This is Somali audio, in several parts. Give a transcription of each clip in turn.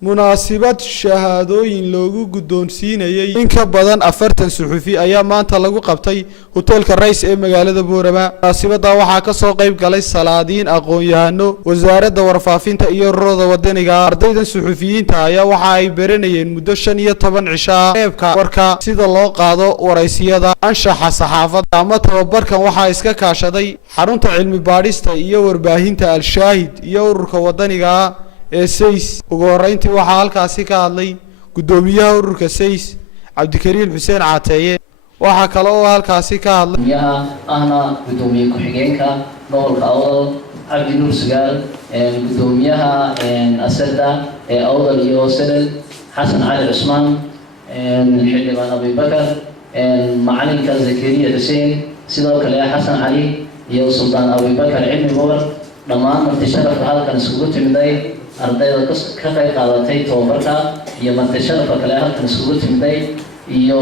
munaasabad shahaadooyin loogu guddoonsiinayay in ka badan 40 suxufi ayaa maanta lagu qabtay hotelka Rays ee magaalada Boorama. Munaasabada waxaa ka soo qayb galay salaadiin, aqoon-yahano, wasaaradda warfaafinta iyo ururada wadaniga. Ardayda suxufiyiinta ayaa waxa ay baranayeen muddo 15 cisho qeybka warka sida loo qaado waraysiyada, anshaxa saxaafadda ama tababarkan waxaa iska kaashaday xarunta cilmi baadhista iyo warbaahinta Al-Shaahid iyo ururka wadaniga SAYS. ugu horeyntii waxaa halkaasi ka hadlay gudoomiyaha ururka SAYS Cabdikariin Xuseen Caateeye. waxaa kale oo halkaasi ka hadlay ahna gudoomiye ku-xigeenka gobolka Awdal Cabdi Nuur Sugaal, gudoomiyaha Asada Awdal iyo Sanad Xasan Cali Cusmaan, xildhibaan Abi Bakar, macalinka Zakariya Hussein, sidoo kale Xasan Cali iyo Sultaan Abi Bakar cilmi boor. dhammaan marti sharafka halkan isugu timiday ardayda ka qayb qaadatay tababarka iyo marti sharafka kale halkan isugu timiday iyo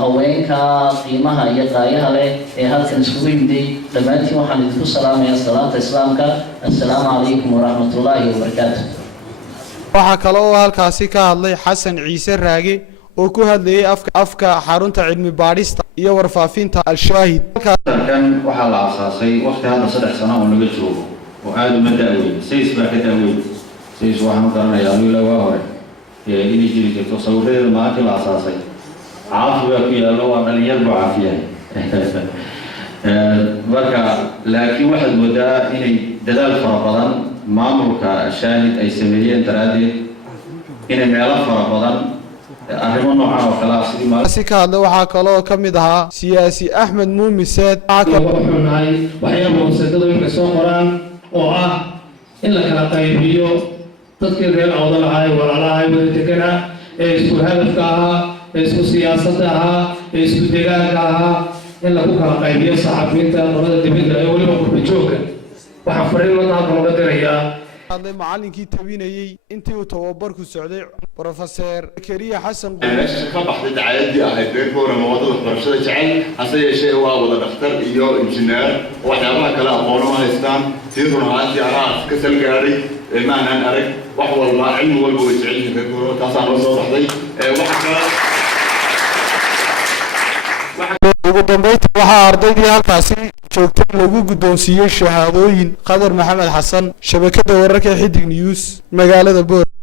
haweenka qiimaha iyo qaayaha leh ee halkan isugu yimiday dhammaantiin waxaan idinku salaamayaa salaanta islaamka. assalaamu calaykum waraxmatullaahi wabarakaatuh. waxaa kale oo halkaasi ka hadlay Xasan Ciise Raage oo ku hadlayay afka xarunta cilmi baadhista iyo warfaafinta Al-Shaahid. kan waxaa la aasaasay waqti hadda 3 sano oo naga joogo oo aad u madaaway SAYS baa ka daaway SAYS waxaan garanayaa wiilal waa hore inay jiri jirto sawirada maanta la aasaasay caafiga ku yaalo waa dhalinyar buu caafiya marka laakiin waxaad moodaa inay dadaal fara badan maamulka Al-Shaahid ay sameeyeen daraadeed inay meelo fara badan arrimo noocan oo kala si ka hadla waxaa kale oo kamid ahaa siyaasi Axmed Muumin Saad. waxyaabo hoosadada in soo qoraan oo ah in la kala qaybiyo dadkii reer Awdal ahay walaalahay wada deganaa ee isku hadafka ahaa ee isku siyaasadda ahaa ee isku deegaanka ahaa in lagu kala qaybiyo saxafiyiinta qolada dibadda ee waliba qurbi joogga. waxaan fariin halkan uga dirayaa hadlay macallinkii tabinayay intii uu tababarku socday Professor Zakariya Xasan meesha ka baxday dacaayadii ahayd reer Boorama wadada waxbarashada jecel hase yeeshee waa wada dhakhtar iyo injineer waxyaabaha kale aqoon u haystaan sidoo haddii araad ka salgaaray maahan arag wax walba cilmi walba way jecel yihiin reer Boorama taasaan loo soo baxday waxa kale ugu dambeyntii waxaa ardaydii halkaasi joogtay lagu guddoonsiiyay shahaadooyin. Qadar Maxamed Xasan, shabakada wararka Xidig News, magaalada Boorama.